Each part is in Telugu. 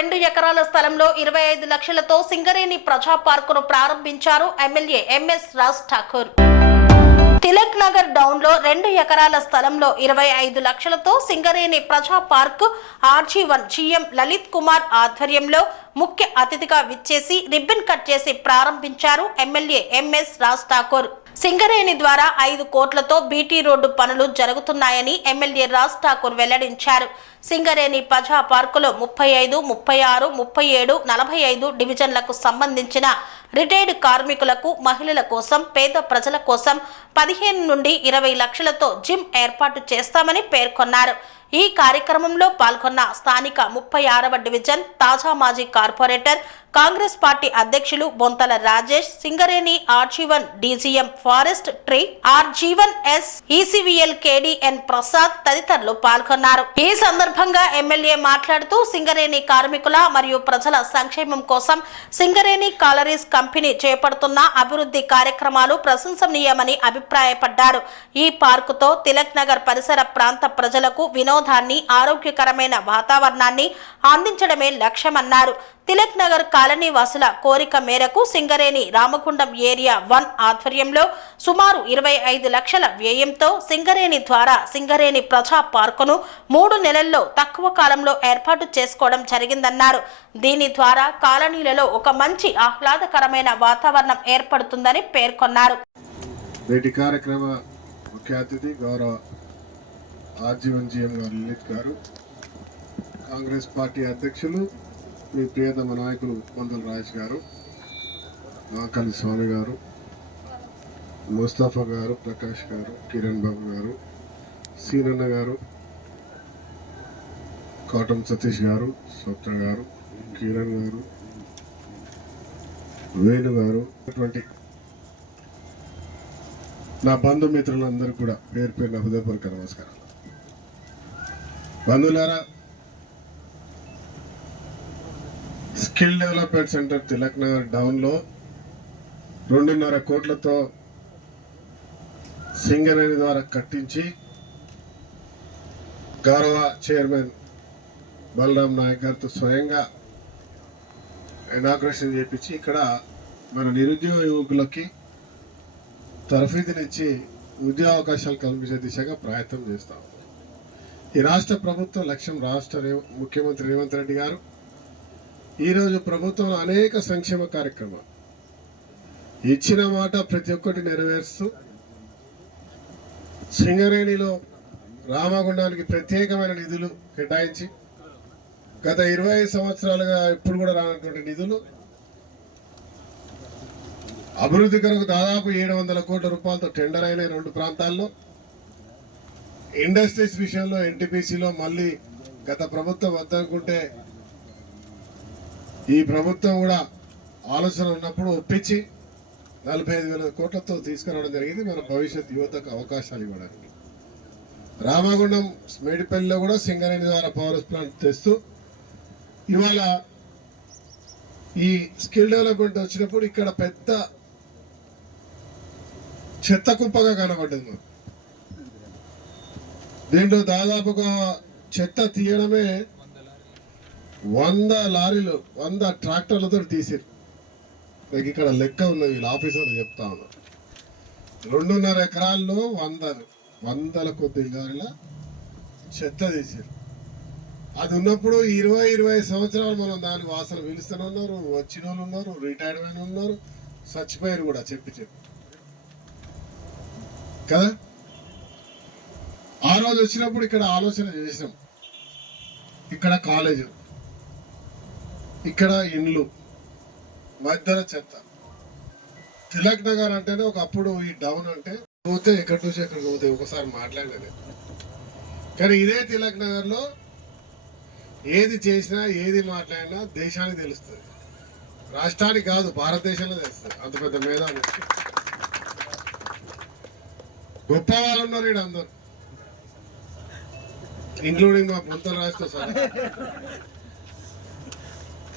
రెండు ఎకరాల స్థలంలో ఇరవై ఐదు లక్షలతో సింగరేణి ప్రజా పార్కును ప్రారంభించారు ఎమ్మెల్యే ఎంఎస్ రాజ్ ఠాకూర్. తిలక్ నగర్ డౌన్లో రెండు ఎకరాల స్థలంలో ఇరవై ఐదు లక్షలతో సింగరేణి ప్రజా park RG one GM Lalith Kumar ఆధ్వర్యంలో ముఖ్య అతిథిగా విచ్చేసి రిబ్బన్ కట్ చేసి ప్రారంభించారు ఎమ్మెల్యే ఎంఎస్ రాజ్ ఠాకూర్. సింగరేణి ద్వారా ఐదు కోట్లతో బీటీ రోడ్డు పనులు జరుగుతున్నాయని ఎమ్మెల్యే రాజ్ ఠాకూర్ వెల్లడించారు. సింగరేణి ప్రజా పార్కులో ముప్పై ఐదు ముప్పై ఆరు ముప్పై ఏడు నలభై ఐదు డివిజన్లకు సంబంధించిన రిటైర్డ్ కార్మికులకు మహిళల కోసం పేద ప్రజల కోసం పదిహేను నుండి ఇరవై లక్షలతో జిమ్ ఏర్పాటు చేస్తామని పేర్కొన్నారు. ఈ కార్యక్రమంలో పాల్గొన్న స్థానిక ముప్పై ఆరవ డివిజన్ తాజా మాజీ కార్పొరేటర్ కాంగ్రెస్ పార్టీ అధ్యక్షులు Bonthala Rajesh Singareni RG one DGM forestry RG one S E civil KDN Prasad తదితరులు పాల్గొన్నారు. ఈ సందర్భంగా ఎమ్మెల్యే మాట్లాడుతూ సింగరేణి కార్మికుల మరియు ప్రజల సంక్షేమం కోసం సింగరేణి కాలరీస్ కంపెనీ చేపడుతున్న అభివృద్ధి కార్యక్రమాలు ప్రశంసనీయమని అభిప్రాయపడ్డారు. ఈ పార్కుతో తిలక్ నగర్ పరిసర ప్రాంత ప్రజలకు వినోదాన్ని ఆరోగ్యకరమైన వాతావరణాన్ని అందించడమే లక్ష్యమన్నారు. తిలక్ నగర్ కాలనీ వాసుల కోరిక మేరకు సింగరేణి రామగుండం ఏరియా వన్ ఆధ్వర్యంలో సుమారు ఇరవై ఐదు లక్షల వ్యయంతో సింగరేణి ద్వారా సింగరేణి ప్రజా పార్కును మూడు నెలల్లో తక్కువ కాలంలో ఏర్పాటు చేసుకోవడం జరిగిందన్నారు. దీని ద్వారా కాలనీలలో ఒక మంచి ఆహ్లాదకరమైన వాతావరణం ఏర్పడుతుందని పేర్కొన్నారు. నేటి కార్యక్రమ ముఖ్య అతిథి గౌరవ ఆర్జీవన్ గారు లలిత్ గారు కాంగ్రెస్ పార్టీ అధ్యక్షులు మీ ప్రియతమ నాయకులు మందుల రాజేష్ గారు ఆకలి స్వామి గారు ముస్తాఫా గారు ప్రకాష్ గారు కిరణ్ బాబు గారు సీనన్న గారు కోటం సతీష్ గారు స్వప్న గారు కిరణ్ గారు వేణు గారు అటువంటి నా బంధుమిత్రులందరూ కూడా పేరు పేరు నా హృదయపూర్వక నమస్కారం బంధువులారా skill development centre Tilak Nagar డౌన్లో రెండున్నర కోట్లతో సింగరేణి ద్వారా కట్టించి గౌరవ చైర్మన్ బలరాం నాయక్ గారితో స్వయంగా ఇనాగ్రేషన్ చేపించి ఇక్కడ మన నిరుద్యోగ యువకులకి తరఫీదునిచ్చి ఉద్యోగ అవకాశాలు కల్పించే దిశగా ప్రయత్నం చేస్తాం. ఈ రాష్ట్ర ప్రభుత్వం లక్ష్యం రాష్ట్ర ముఖ్యమంత్రి రేవంత్ రెడ్డి గారు ఈరోజు ప్రభుత్వం అనేక సంక్షేమ కార్యక్రమాలు. ఇచ్చిన మాట ప్రతి ఒక్కటి నెరవేరుస్తూ సింగరేణిలో రామగుండానికి ప్రత్యేకమైన నిధులు కేటాయించి గత ఇరవై సంవత్సరాలుగా ఇప్పుడు కూడా రానటువంటి నిధులు అభివృద్ధి కొరకు దాదాపు ఏడు వందల కోట్ల రూపాయలతో టెండర్ అయిన రెండు ప్రాంతాల్లో. ఇండస్ట్రీస్ విషయంలో ఎన్టీపీసీలో మళ్ళీ గత ప్రభుత్వం వద్దనుకుంటే ఈ ప్రభుత్వం కూడా ఆలోచన ఉన్నప్పుడు ఒప్పించి నలభై ఐదు వేల కోట్లతో తీసుకురావడం జరిగింది. మన భవిష్యత్ యువతకు అవకాశాలు ఇవ్వడానికి. రామగుండం మేడిపల్లిలో కూడా సింగరేణి ద్వారా పవర్ ప్లాంట్ తెస్తూ ఇవాళ ఈ స్కిల్ డెవలప్మెంట్ వచ్చినప్పుడు ఇక్కడ పెద్ద చెత్త కుప్పగా కనబడ్డది మాకు దీంట్లో దాదాపుగా చెత్త తీయడమే వంద లారీలు వంద ట్రాక్టర్లతో తీసిరు. నాకు ఇక్కడ లెక్క ఉన్నది వీళ్ళ ఆఫీసర్లు చెప్తా ఉన్నారు రెండున్నర ఎకరాల్లో వంద వందల కొద్ది లారీల చెత్త తీసారు. అది ఉన్నప్పుడు ఇరవై ఇరవై సంవత్సరాలు మనం దాని వాసన పిలుస్తూనే ఉన్నారు వచ్చిన వాళ్ళు ఉన్నారు రిటైర్డ్ అయిన ఉన్నారు చచ్చిపోయారు కూడా చెప్పి చెప్పి. కదా? ఆ రోజు వచ్చినప్పుడు ఇక్కడ ఆలోచన చేసినాం. ఇక్కడ కాలేజ్. ఇక్కడ ఇండ్లు మధ్యలో చెత్త. తిలక్ నగర్ అంటేనే ఒకప్పుడు ఈ డౌన్ అంటే పోతే ఎక్కడి నుంచి ఎక్కడికి పోతే ఒకసారి మాట్లాడలేదు కానీ ఇదే తిలక్ నగర్లో ఏది చేసినా ఏది మాట్లాడినా దేశానికి తెలుస్తుంది. రాష్ట్రానికి కాదు భారతదేశంలో తెలుస్తుంది. అంత పెద్ద మేధావి. గొప్ప వాళ్ళు ఉన్నారు ఇక్కడ అందరు. ఇంక్లూడింగ్ మా పొంతల రాష్ట్ర సార్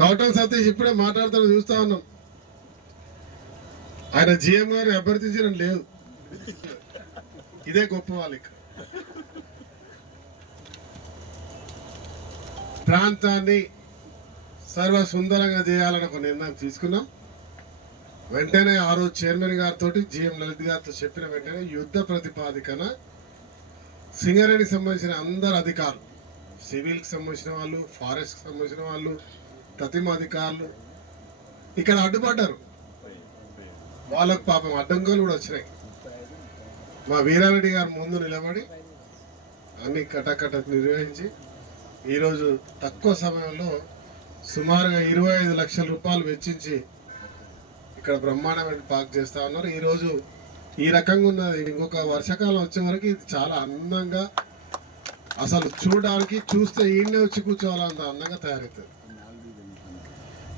కౌటం సతీష్ ఇప్పుడే మాట్లాడుతున్న చూస్తా ఉన్నాం. ఆయన జిఎం గారు అభ్యర్థించడం లేదు. ఇదే గొప్ప వాళ్ళకి. ప్రాంతాన్ని సర్వ సుందరంగా చేయాలని ఒక నిర్ణయం తీసుకున్నాం. వెంటనే ఆ రోజు చైర్మన్ గారితో జిఎం లలిత్ గారితో చెప్పిన వెంటనే యుద్ధ ప్రతిపాదికన సింగరేణికి సంబంధించిన అందరు అధికారులు సివిల్కి సంబంధించిన వాళ్ళు ఫారెస్ట్కి సంబంధించిన వాళ్ళు ప్రతిమ అధికారులు ఇక్కడ అడ్డుపడ్డారు. వాళ్ళకు పాపం అడ్డంకులు కూడా వచ్చినాయి. మా వీరారెడ్డి గారు ముందు నిలబడి అన్ని కటకట నిర్వహించి ఈరోజు తక్కువ సమయంలో సుమారుగా ఇరవై ఐదు లక్షల రూపాయలు వెచ్చించి ఇక్కడ బ్రహ్మాండమైన పార్క్ చేస్తా ఉన్నారు. ఈరోజు ఈ రకంగా ఉన్నది. ఇంకొక వర్షాకాలం వచ్చే వరకు ఇది చాలా అందంగా అసలు చూడడానికి చూస్తే ఈయనే వచ్చి కూర్చోవాలంత అందంగా తయారవుతుంది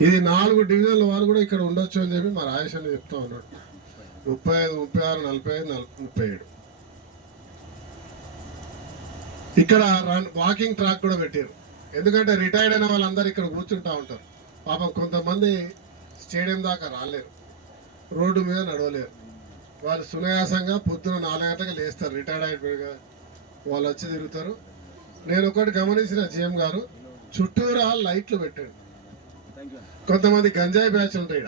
ఇది నాలుగు డివిజన్ల వారు కూడా ఇక్కడ ఉండొచ్చు అని చెప్పి మా రాజేష్ అని చెప్తా ఉన్నాడు. ముప్పై ఐదు ముప్పై ఆరు నలభై ఐదు నలభై ముప్పై ఏడు. ఇక్కడ రన్ వాకింగ్ ట్రాక్ కూడా పెట్టారు. ఎందుకంటే రిటైర్డ్ అయిన వాళ్ళందరూ ఇక్కడ కూర్చుంటా ఉంటారు. పాపం కొంతమంది స్టేడియం దాకా రాలేరు. రోడ్డు మీద నడవలేరు. వాళ్ళు సునాయాసంగా పొద్దున నాలుగు గంటలకు లేస్తారు. రిటైర్డ్ అయిపోయిగా వాళ్ళు వచ్చి తిరుగుతారు. నేను ఒకటి గమనించిన జిఎం గారు చుట్టూరా లైట్లు పెట్టాడు. కొంతమంది గంజాయి బ్యాచ్ ఉంటాయి.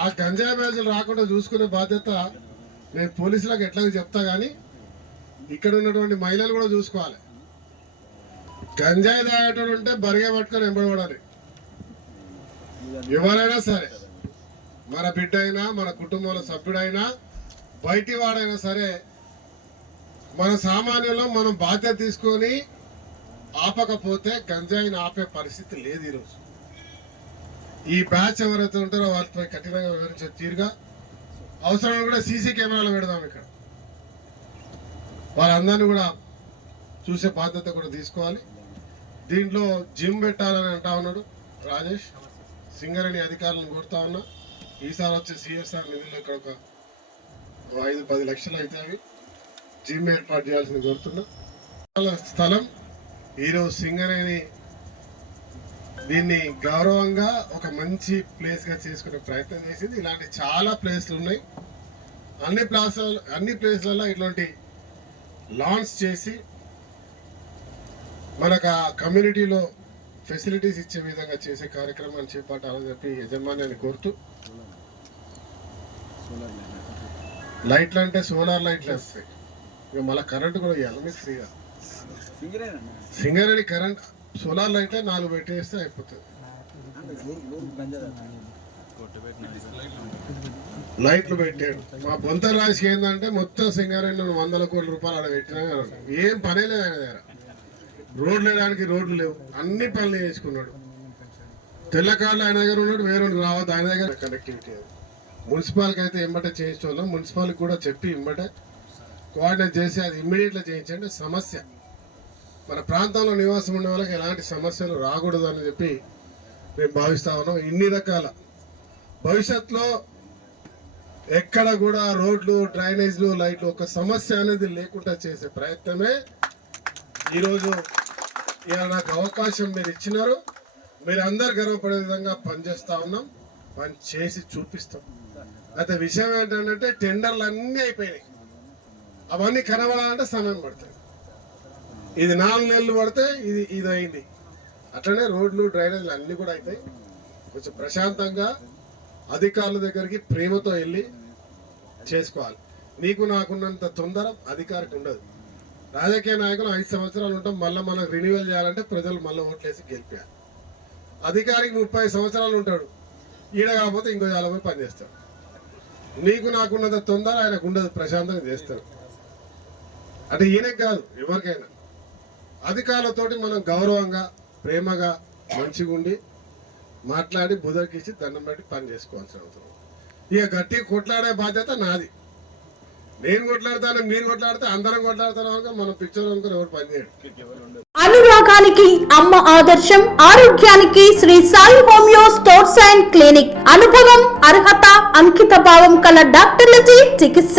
ఆ గంజాయి బ్యాచ్లు రాకుండా చూసుకునే బాధ్యత నేను పోలీసులకు ఎట్లాగో చెప్తా కానీ ఇక్కడ ఉన్నటువంటి మహిళలు కూడా చూసుకోవాలి గంజాయి తాగేటోడు ఉంటే బరిగే పట్టుకొని ఎంబడబడాలి ఎవరైనా సరే మన బిడ్డ అయినా మన కుటుంబంలో సభ్యుడైనా బయటి వాడైనా సరే మన సామాన్యంలో మనం బాధ్యత తీసుకొని ఆపకపోతే గంజాయిని ఆపే పరిస్థితి లేదు ఈరోజు. ఈ బ్యాచ్ ఎవరైతే ఉంటారో వాళ్ళపై కఠినంగా వివరించే తీరుగా అవసరం కూడా సీసీ కెమెరాలు పెడదాం ఇక్కడ. వాళ్ళందరినీ కూడా చూసే బాధ్యత కూడా తీసుకోవాలి. దీంట్లో జిమ్ పెట్టాలని అంటా ఉన్నాడు రాజేష్. సింగరేణి అధికారులను కోరుతా ఉన్నా. ఈసారి వచ్చే సిఎస్ఆర్ నిధులు ఇక్కడ ఒక ఐదు పది లక్షలు అయితే అవి. జిమ్ ఏర్పాటు చేయాల్సింది కోరుతున్నా. స్థలం ఈరోజు సింగరేణి దీన్ని గౌరవంగా ఒక మంచి ప్లేస్గా చేసుకునే ప్రయత్నం చేసింది. ఇలాంటి చాలా ప్లేస్లు ఉన్నాయి. అన్ని ప్లాస్ అన్ని ప్లేస్లలో ఇట్లాంటి లాంచ్ చేసి మనకు ఆ కమ్యూనిటీలో ఫెసిలిటీస్ ఇచ్చే విధంగా చేసే కార్యక్రమాన్ని చేపట్టాలని చెప్పి యజమాన్యాన్ని కోరుతూ లైట్లు అంటే సోలార్ లైట్లు వస్తాయి. ఇక మళ్ళీ కరెంట్ కూడా ఇవ్వాలి. మీకు ఫ్రీగా సింగరేణి కరెంట్ సోలార్ అయితే నాలుగు పెట్టేస్తే అయిపోతుంది. లైట్లు పెట్టాడు మా బొంత రాశి ఏంటంటే మొత్తం సింగారెడ్డి వందల కోట్ల రూపాయలు ఆడ పెట్టినా ఏం పనే లేదు ఆయన దగ్గర. రోడ్లు వేయడానికి రోడ్లు లేవు. అన్ని పనులు చేసుకున్నాడు. తెల్ల కార్డులు ఆయన దగ్గర ఉన్నాడు వేరే రావద్దు. ఆయన దగ్గర కనెక్టివిటీ అది. మున్సిపాల్కి అయితే ఎంబట చేయించోళ్ళం మున్సిపాల్కి కూడా చెప్పి ఎంబటే కోఆర్డినేట్ చేసి అది ఇమ్మీడియట్గా చేయించండి. సమస్య. మన ప్రాంతంలో నివాసం ఉండే వాళ్ళకి ఎలాంటి సమస్యలు రాకూడదు అని చెప్పి మేము భావిస్తా ఉన్నాం. ఇన్ని రకాల భవిష్యత్తులో ఎక్కడ కూడా రోడ్లు డ్రైనేజ్లు లైట్లు ఒక సమస్య అనేది లేకుండా చేసే ప్రయత్నమే ఈరోజు ఇలా నాకు అవకాశం మీరు ఇచ్చినారు. మీరు అందరు గర్వపడే విధంగా పనిచేస్తా ఉన్నాం. పని చేసి చూపిస్తాం. అయితే విషయం ఏంటంటే టెండర్లు అన్నీ అయిపోయినాయి. అవన్నీ కనబడాలంటే సమయం పడుతుంది. ఇది నాలుగు నెలలు పడితే ఇది ఇది అయింది అట్లనే రోడ్లు డ్రైనేజ్లు అన్నీ కూడా అవుతాయి కొంచెం ప్రశాంతంగా అధికారుల దగ్గరికి ప్రేమతో వెళ్ళి చేసుకోవాలి. నీకు నాకున్నంత తొందర అధికారికి ఉండదు. రాజకీయ నాయకులు ఐదు సంవత్సరాలు ఉంటాం మళ్ళీ మనకు రెన్యువల్ చేయాలంటే ప్రజలు మళ్ళీ ఓట్లేసి గెలిపారు అధికారికి ముప్పై సంవత్సరాలు ఉంటాడు. ఈడ కాకపోతే ఇంకో చాలా మంది పనిచేస్తాడు నీకు నాకున్నంత తొందర ఆయనకు ఉండదు ప్రశాంతంగా చేస్తాడు. అంటే ఈయనకి కాదు ఎవరికైనా. అధికారులతోటి మనం గౌరవంగా ప్రేమగా మంచిగా ఉండి మాట్లాడి బుధకిచ్చి దండం పెట్టి పని చేసుకోవాల్సిన అవసరం ఇక గట్టి కొట్లాడే బాధ్యత నాది. నేను కొట్లాడతాను మీరు కొట్లాడితే అందరం కొట్లాడతాను మనం పిక్చర్ అనుకుని ఎవరు పని చేయడు అనురాగానికి అమ్మ ఆదర్శం ఆరోగ్యానికి Sri Sai homeo stores and clinic. అనుభవం అర్హత అంకిత భావం కల డాక్టర్లచే చికిత్స.